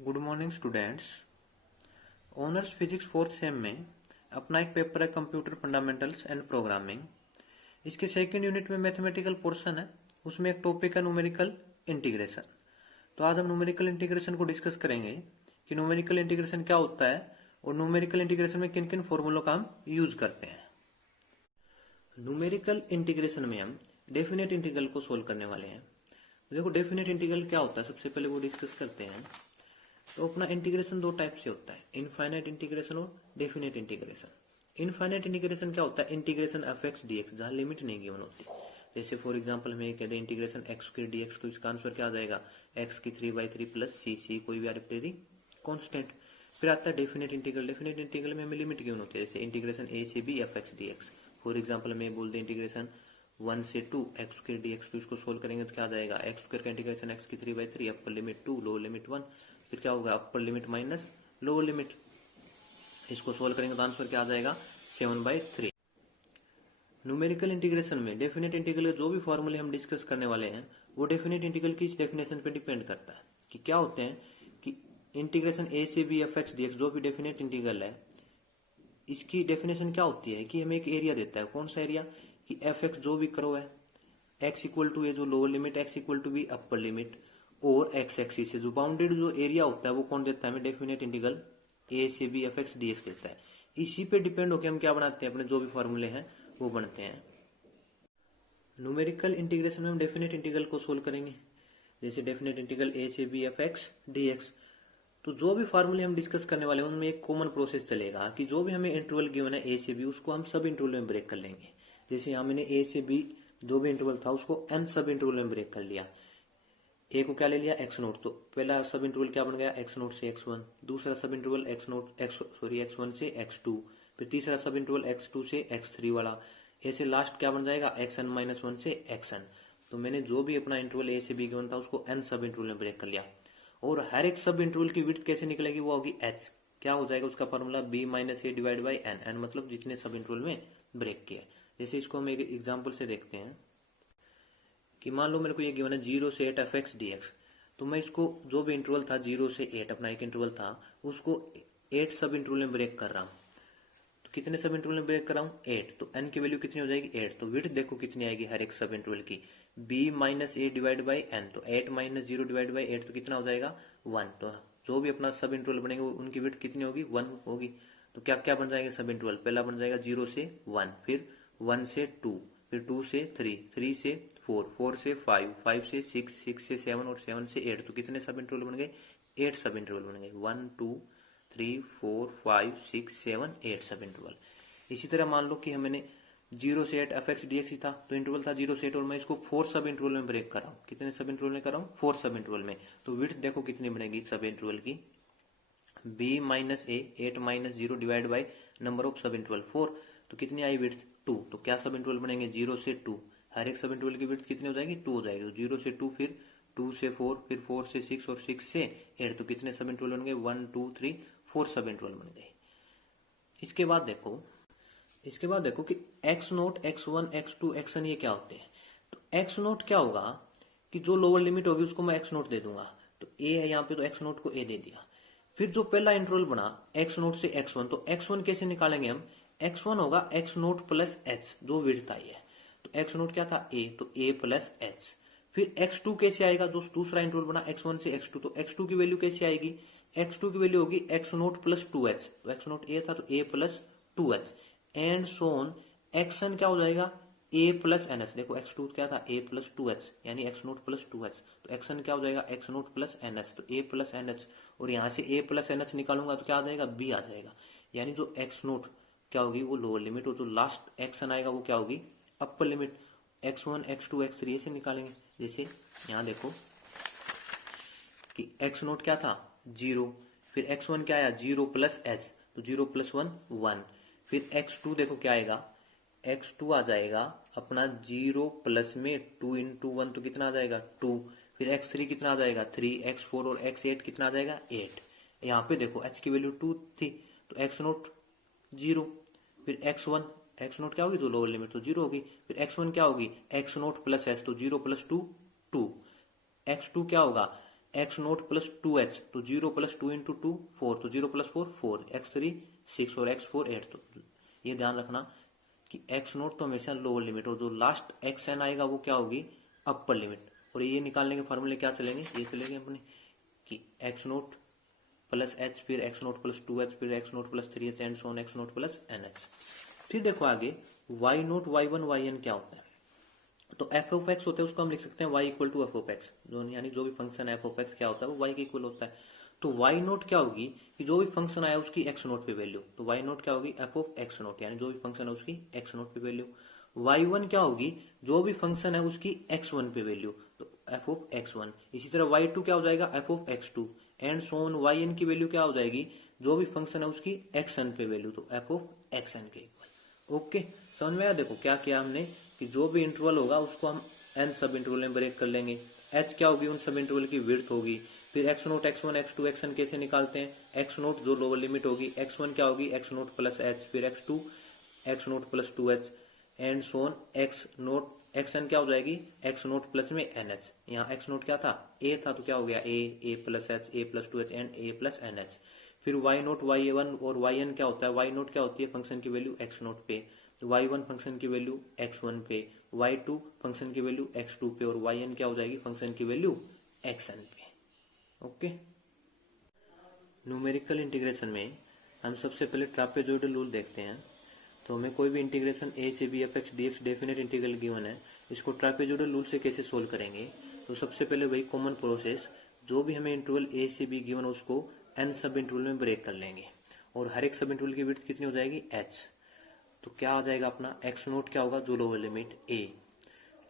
Good morning students. Honours physics fourth same में अपना एक पेपर है कंप्यूटर फंडामेंटल्स एंड प्रोग्रामिंग। इसके सेकंड यूनिट में मैथमेटिकल पोर्शन है, उसमें एक टॉपिक है न्यूमेरिकल इंटीग्रेशन। तो आज हम न्यूमेरिकल इंटीग्रेशन को डिस्कस करेंगे कि न्यूमेरिकल इंटीग्रेशन क्या होता है और न्यूमेरिकल इंटीग्रेशन में किन किन फॉर्मूलों का हम यूज करते हैं। न्यूमेरिकल इंटीग्रेशन में हम डेफिनेट इंटीग्रल को सोल्व करने वाले हैं। देखो डेफिनेट इंटीग्रल क्या होता है, सबसे पहले वो डिस्कस करते हैं। तो अपना इंटीग्रेशन दो टाइप से होता है, इनफाइनाइट इंटीग्रेशन और डेफिनेट इंटीग्रेशन। इनफाइनाइट इंटीग्रेशन क्या होता है, integration F X D x, जहां लिमिट नहीं गिवन होती। जैसे फॉर एग्जांपल हमें कह दें integration x square D X, तो इसका आंसर क्या आ जाएगा, एक्स की 3/3 प्लस सी कोई भी आर्बिट्रेरी कॉन्स्टेंट। फिर आता है डेफिनेट इंटीग्रल। डेफिनेट इंटीग्रल में हमें लिमिट गिवन होती है, जैसे इंटीग्रेशन ए से B F X D X. For example हमें बोल दें इंटीग्रेशन 1 से 2 एक्स स्क्वायर डी एक्स, तो इसको सोल्व करेंगे तो क्या आ जाएगा, एक्स स्क्वायर का इंटीग्रेशन एक्स की 3/3, अपर लिमिट 2 लोअर लिमिट 1, फिर क्या होगा upper limit minus lower limit. इसको सोल्व करेंगे तो आंसर क्या आ जाएगा 7/3। न्यूमेरिकल इंटीग्रेशन में डेफिनेट इंटीग्रल जो भी फॉर्मूले हम डिस्कस करने वाले हैं वो डेफिनेट इंटीग्रल की इस डेफिनेशन पे डिपेंड करता है कि क्या होते हैं कि इंटीग्रेशन ए से B F X D X जो भी डेफिनेट इंटीग्रल है, इसकी डेफिनेशन क्या होती है कि हमें एक एरिया देता है। कौन सा एरिया, कि एफ एक्स जो भी करो है, एक्स इक्वल टू ए जो lower limit, X equal to B upper limit, और एक्स एक्सिस से जो बाउंडेड जो एरिया होता है वो कौन देता है हमें, डेफिनेट इंटीग्रल ए से B F X D X देता है। इसी पे डिपेंड होकर हम क्या बनाते हैं, अपने जो भी फॉर्मूले हैं वो बनते हैं। न्यूमेरिकल इंटीग्रेशन में हम डेफिनेट इंटीग्रल को सोल्व करेंगे, जैसे डेफिनेट इंटीग्रल ए से B F X D X. तो जो भी फार्मूले हम डिस्कस करने वाले हैं उनमें एक कॉमन प्रोसेस चलेगा कि जो भी हमें इंटरवल गिवन है ए से बी, उसको हम सब इंटरवल में ब्रेक कर लेंगे। जैसे यहाँ मैंने ए से बी जो भी इंटरवल था उसको एन सब इंटरवल में ब्रेक कर लिया। ए को क्या ले लिया, एक्स नोट, तो पहला सब इंटरवल क्या बन गया, एक्स नोट से एक्स वन। दूसरा सब इंटरवल एक्स वन से एक्स टू। फिर तीसरा सब इंटरवल एक्स टू से एक्स थ्री वाला। ऐसे लास्ट क्या बन जाएगा, एक्स एन माइनस वन से एक्स एन। तो मैंने जो भी अपना इंटरवल ए से बी गिवन था उसको एन सब इंटरवल में ब्रेक कर लिया। और हर एक सब इंटरवल की विड्थ कैसे निकलेगी, वो होगी एच। क्या हो जाएगा उसका formula, B minus A divide by N, N मतलब जितने सब इंटरवल में ब्रेक किया। जैसे इसको हम एक एग्जाम्पल से देखते हैं कि मान लो मेरे को ये गिवन है 0 से 8 एफ एक्स डी एक्स। तो मैं इसको जो भी इंटरवल था 0 से 8 अपना एक इंटरवल था, उसको 8 सब इंटरवल में ब्रेक कर रहा हूँ। तो कितने सब इंटरवल में ब्रेक कर रहा हूँ, 8। तो एन की वैल्यू कितनी हो जाएगी, 8। तो विड्थ देखो कितनी आएगी हर एक सब इंटरवल की, b minus A divide by N. तो 8 माइनस 0 डिवाइड बाई 8 तो कितना हो जाएगा 1। तो जो भी अपना सब इंटरवल बनेंगे उनकी विड्थ कितनी होगी, 1 होगी। तो क्या क्या बन जाएंगे सब इंटरवल, पहला बन जाएगा 0 से 1, फिर 1 से 2, फिर 2 से 3, 3 से 4, 4 से 5, 5 से 6, 6 से 7 और 7 से 8। तो कितने सब इंटरवल बन गए, 8 सब इंटरवल बन गए, 1 2 3 4 5 6 7 8 सब इंटरवल। इसी तरह मान लो कि हमने 0 से 8 एफ एक्स डी एक्स ही था, तो इंटरवल था 0 से 8 और मैं इसको 4 सब इंटरवल में ब्रेक कर रहा हूँ। कितने सब इंटरवल में कर रहा हूँ, 4 सब इंटरवल में। तो विड्थ देखो कितनी बनेगी सब इंटरवल की, b minus A 8 minus 0 divide by number of सब इंटरवल 4। तो कितनी आई विड्थ 2। तो क्या सब इंटरवल बनेंगे 0 से 2, हर एक सब इंटरवल की विड्थ कितनी हो जाएगी 2 हो जाएगी। तो 0 से 2, फिर 2 से 4, फिर 4 से 6 और 6 से 8। तो कितने सब इंटरवल बन गए 1 2 3 4 सब इंटरवल बन गए। इसके बाद देखो कि x note, x1, x2, xn ये क्या होते हैं। तो x नोट क्या होगा कि जो लोअर लिमिट होगी उसको मैं x नोट दे दूंगा। तो a है यहाँ पे, तो x नोट को a दे दिया। फिर जो पहला इंटरवल बना x नोट से x1, तो x1 कैसे निकालेंगे हम, x1 होगा x नोट प्लस h जो विड्थ आई है। तो x नोट क्या था a, तो a प्लस h। फिर x2 कैसे आएगा, जो दूसरा इंटरवल बना x1 से x2, तो x2 की वैल्यू कैसे आएगी, x2 की वैल्यू होगी x नोट प्लस 2h। तो x नोट a था तो a plus 2h and so on. X N क्या हो जाएगा a प्लस एन एच। देखो x2 क्या था a प्लस 2h यानी x नोट प्लस 2h। तो एक्सन क्या हो जाएगा x nought plus N H, तो a प्लस एन एच। और यहाँ से a प्लस एन एच निकालूंगा तो क्या आ जाएगा b आ जाएगा। यानी जो x नोट क्या होगी वो लोअर लिमिट, और जो लास्ट एक्सन आएगा वो क्या होगी upper limit. x1 x2 x3 से निकालेंगे। जैसे यहाँ देखो कि x नोट क्या था 0, फिर x1 क्या आया 0 प्लस h, तो 0 प्लस 1 1। फिर x2 देखो क्या आएगा, x2 आ जाएगा अपना 0 प्लस में 2 इंटू 1 तो कितना आ जाएगा 2। फिर x3 कितना आ जाएगा 3, x4 और x8 कितना आ जाएगा 8। यहाँ पे देखो h की वैल्यू 2 थी तो x नोट 0। फिर x नोट क्या होगी जो लोअर लिमिट तो 0 होगी। फिर x1 क्या होगी x नोट प्लस h, तो 0 प्लस 2 2। x2 क्या होगा एक्स नोट प्लस 2h, तो 0 प्लस 2 इंटू 2 4, तो 0 प्लस 4 4, x3 6 और x4 8। तो ये ध्यान रखना कि एक्स नोट तो हमेशा लोअर लिमिट, और जो लास्ट एक्स एन आएगा वो क्या होगी, अपर लिमिट। और ये निकालने के फॉर्मूले क्या चलेंगे, ये चलेंगे अपने कि एक्स नोट प्लस एच, फिर एक्स नोट प्लस 2h, फिर X nought plus 3h and so on X nought plus nx। फिर देखो आगे वाई नोट y1 yn क्या होता है। तो एफ ऑफ एक्स होता है, उसको हम लिख सकते हैं y equal to F of X, यानी जो भी फंक्शन एफ ऑफ एक्स क्या होता है वो y के इक्वल होता है। तो y नोट क्या होगी कि जो भी फंक्शन आया उसकी x नोट पे वैल्यू, तो y नोट क्या होगी एफ ऑफ एक्स नोट, यानी जो भी फंक्शन है उसकी x नोट पे वैल्यू। y1 क्या होगी जो भी फंक्शन है उसकी x1 पे वैल्यू, तो एफ ऑफ x1। इसी तरह y2 क्या हो जाएगा F of x2 and so on yn की वैल्यू क्या हो जाएगी जो भी फंक्शन है उसकी xn पे वैल्यू, तो एफ ऑफ xn के इक्वल। ओके, समझ में आया। देखो क्या किया हमने कि जो भी इंटरवल होगा उसको हम n सब इंटरवल में ब्रेक कर लेंगे। h क्या होगी उन सब इंटरवल की विड्थ होगी। फिर x note x1 x2 xn कैसे निकालते हैं, x नोट जो लोअर लिमिट होगी, x1 क्या होगी x नोट प्लस h, फिर x2 x nought plus 2h and so on x nought xn क्या हो जाएगी x नोट प्लस में nh। यहाँ x नोट क्या था a था, तो क्या हो गया a plus h a plus 2h and a plus nh। फिर y नोट y1 और yn क्या होता है, y नोट क्या होती है फंक्शन की वैल्यू x नोट पे, y1 फंक्शन की वैल्यू x1 पे, y2 फंक्शन की वैल्यू x2 पे, और yn क्या हो जाएगी फंक्शन की वैल्यू xn पे। ओके, न्यूमेरिकल इंटीग्रेशन में हम सबसे पहले ट्रापेजॉइडल रूल देखते हैं। तो हमें कोई भी इंटीग्रेशन a से b f x dx definite integral given है, इसको ट्रापेजॉइडल रूल से कैसे सोल्व करेंगे। तो सबसे पहले वही कॉमन प्रोसेस, जो भी हमें इंटरवल a से b गिवन है उसको n सब इंटरवल में ब्रेक कर लेंगे, और हर एक सब इंटरवल की विड्थ कितनी हो जाएगी h। तो क्या आ जाएगा अपना x नोट क्या होगा जो लोअर लिमिट a,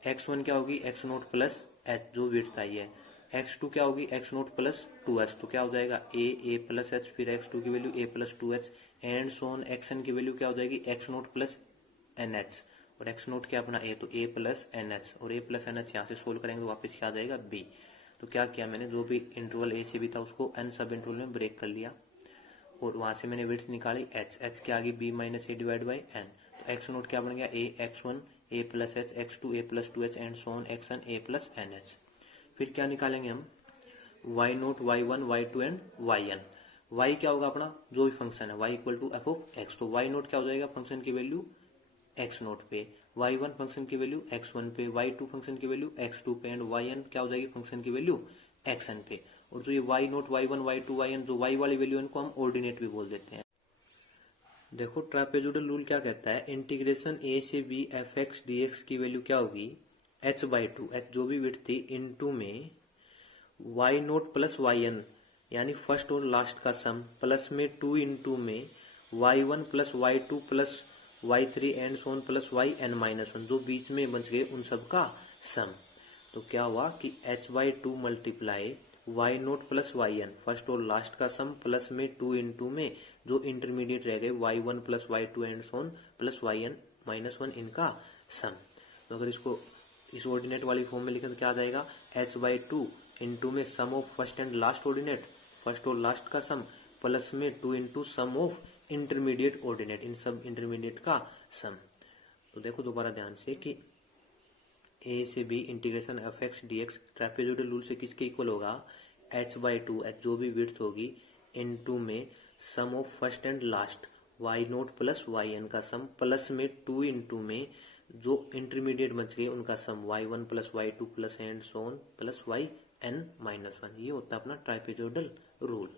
x1 क्या होगी x नोट प्लस h जो विड्थ आई है, x2 क्या होगी x नोट प्लस 2h, तो क्या हो जाएगा a प्लस h, फिर x2 की value a plus 2h and so on xn की वैल्यू क्या हो जाएगी x नोट प्लस nh, और x नोट क्या अपना a, तो a प्लस nh, और a प्लस nh यहाँ से सोल्व करेंगे तो वापस क्या आ जाएगा b। तो क्या किया मैंने, जो भी इंटरवल a से b था उसको n सब इंटरवल में ब्रेक कर लिया, और वहां से मैंने विड्थ निकाली h के आगे b minus A divide by n। तो x नोट क्या बन गया a x1 a plus h, x2 a plus 2h and so on xn a plus nh। फिर क्या निकालेंगे हम y nought y1 y2 and yn। y क्या होगा अपना जो भी फंक्शन है y equal to F of x, तो y नोट क्या हो जाएगा फंक्शन की वैल्यू x नोट पे, y1 फंक्शन की वैल्यू x1 पे, y2 फंक्शन की वैल्यू x2 पे एंड yn क्या हो जाएगी फंक्शन की वैल्यू xn पे। और जो ये y nought y1 y2 yn जो y वाली वैल्यू इनको हम ऑर्डिनेट भी बोल देते हैं। देखो ट्रापेजॉइडल रूल क्या कहता है, इंटीग्रेशन a से b F X D x की वैल्यू क्या होगी h/2, h जो भी विड्थ थी इनटू में y नोट प्लस yn यानी फर्स्ट और लास्ट का सम, प्लस में 2 इंटू में y1 plus y2 plus y3 and Son plus yn minus 1 जो बीच में बच गए उन सब का सम। तो क्या हुआ कि h/2 multiply y naught plus yn first और लास्ट का सम, प्लस में 2 इंटू में जो इंटरमीडिएट रह गए y1 plus y2 and Son plus yn minus 1 इनका सम। तो अगर इसको इस ऑर्डिनेट वाली फॉर्म में लिखें तो क्या आ जाएगा h/2 इंटू में sum of first and last ordinate, first और लास्ट का सम, प्लस में 2 into sum of intermediate ordinate, इन सब इंटरमीडिएट का सम। तो देखो दोबारा ध्यान से कि a से b integration F X D x trapezoidal rule से किसके इक्वल होगा h/2, h जो भी विड्थ होगी इनटू में sum of first and last y naught plus yn का सम, प्लस में 2 इंटू में जो इंटरमीडिएट बच गए उनका सम y1 plus y2 plus and Son plus yn minus 1। ये होता है अपना ट्रापेजॉइडल रूल।